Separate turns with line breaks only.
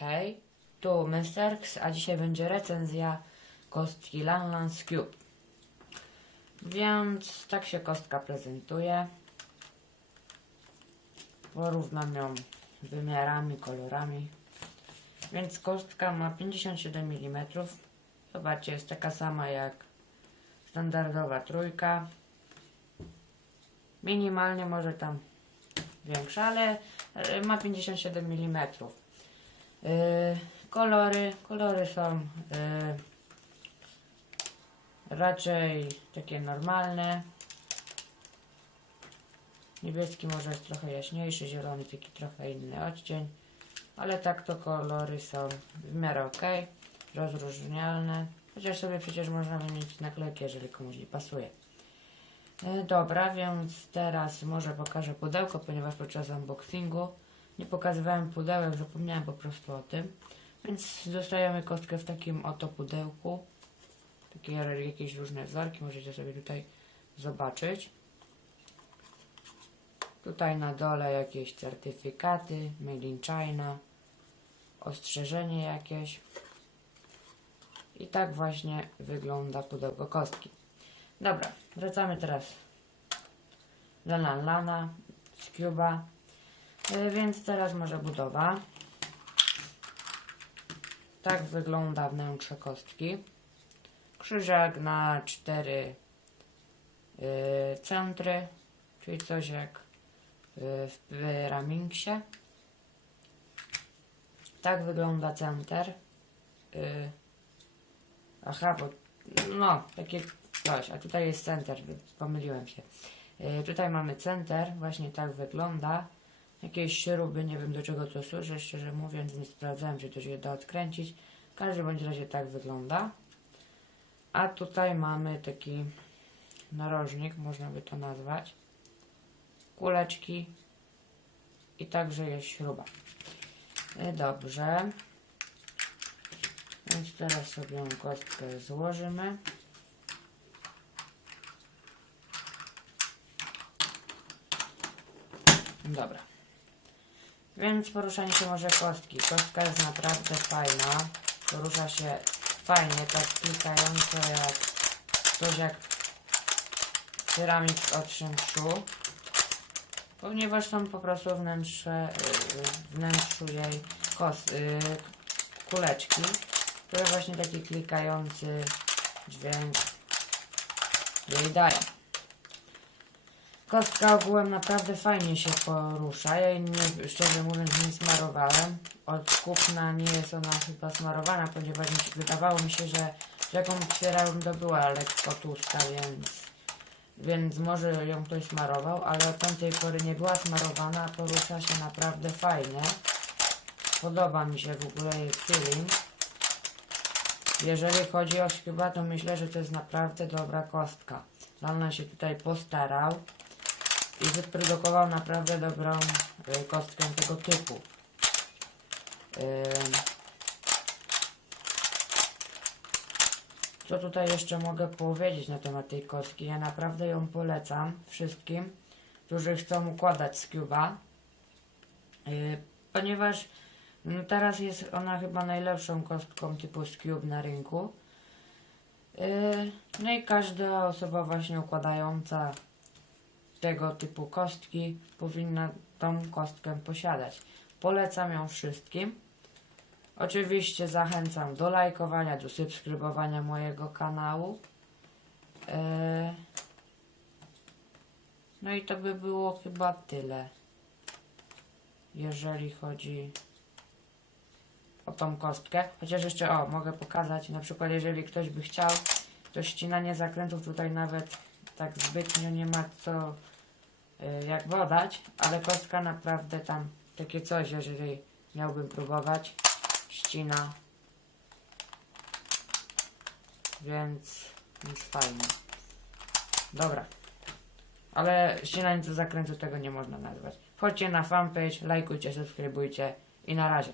Hej, tu Mysterx, a dzisiaj będzie recenzja kostki Lanlans Cube. Więc tak się kostka prezentuje. Porównam ją wymiarami, kolorami. Więc kostka ma 57 mm. Zobaczcie, jest taka sama jak standardowa trójka. Minimalnie może tam większa, ale e, ma 57 mm. Yy, kolory, kolory są yy, raczej takie normalne. Niebieski może jest trochę jaśniejszy, zielony taki trochę inny odcień, ale tak to kolory są w miarę ok, rozróżnialne. Chociaż sobie przecież można wymienić naklejki, jeżeli komuś nie pasuje. E, Dobra, więc teraz może pokażę pudełko, ponieważ podczas unboxingu nie pokazywałem pudełek, zapomniałem po prostu o tym. Więc dostajemy kostkę w takim oto pudełku. Takie jakieś różne wzorki, możecie sobie tutaj zobaczyć. Tutaj na dole jakieś certyfikaty, made in China, ostrzeżenie jakieś. I tak właśnie wygląda pudełko kostki. Dobra, wracamy teraz do Lanlana z Cuba. Y, Więc teraz może budowa. Tak wygląda wnętrze kostki. Krzyżak na cztery y, centry, czyli coś jak y, w Pyramingsie. Tak wygląda center. Aha, bo no, takie coś, a tutaj jest center, pomyliłem się. Tutaj mamy center, właśnie tak wygląda. Jakieś śruby, nie wiem do czego to służy, szczerze mówiąc, nie sprawdzałem, czy to się da odkręcić. W każdym bądź razie tak wygląda. A tutaj mamy taki narożnik, można by to nazwać. Kuleczki i także jest śruba. Y, Dobrze. Więc teraz sobie kostkę złożymy. Dobra. Więc poruszanie się może kostki. Kostka jest naprawdę fajna. Porusza się fajnie, tak klikająco jak coś jak ceramik od szynszu. Ponieważ są po prostu wnętrze, wnętrzu jej kos, yy, kuleczki, które właśnie taki klikający dźwięk jej dają. Kostka ogółem naprawdę fajnie się porusza. Ja jej nie, szczerze mówiąc nie smarowałem. Od kupna nie jest ona chyba smarowana, ponieważ mi się, wydawało mi się, że, jaką otwierałem to była lekko tłusta, więc, więc może ją ktoś smarował, ale od tamtej pory nie była smarowana, porusza się naprawdę fajnie. Podoba mi się w ogóle jej feeling. Jeżeli chodzi o chyba, to myślę, że to jest naprawdę dobra kostka. Lana się tutaj postarał i wyprodukował naprawdę dobrą y, kostkę tego typu. Co tutaj jeszcze mogę powiedzieć na temat tej kostki? Ja naprawdę ją polecam wszystkim, którzy chcą układać z Cuba, yy, ponieważ no, teraz jest ona chyba najlepszą kostką typu Cube na rynku. Yy, no i każda osoba właśnie układająca tego typu kostki powinna tą kostkę posiadać. Polecam ją wszystkim. Oczywiście zachęcam do lajkowania, do subskrybowania mojego kanału. Eee, No i to by było chyba tyle. Jeżeli chodzi o tą kostkę. Chociaż jeszcze, o, mogę pokazać, na przykład jeżeli ktoś by chciał, to ścinanie zakrętów tutaj nawet tak zbytnio nie ma co jak dodać, ale kostka naprawdę tam takie coś, jeżeli miałbym próbować, ścina. Więc, więc fajnie. Dobra. Ale ścinanie do zakrętu tego nie można nazwać. Wchodźcie na fanpage, lajkujcie, subskrybujcie i na razie.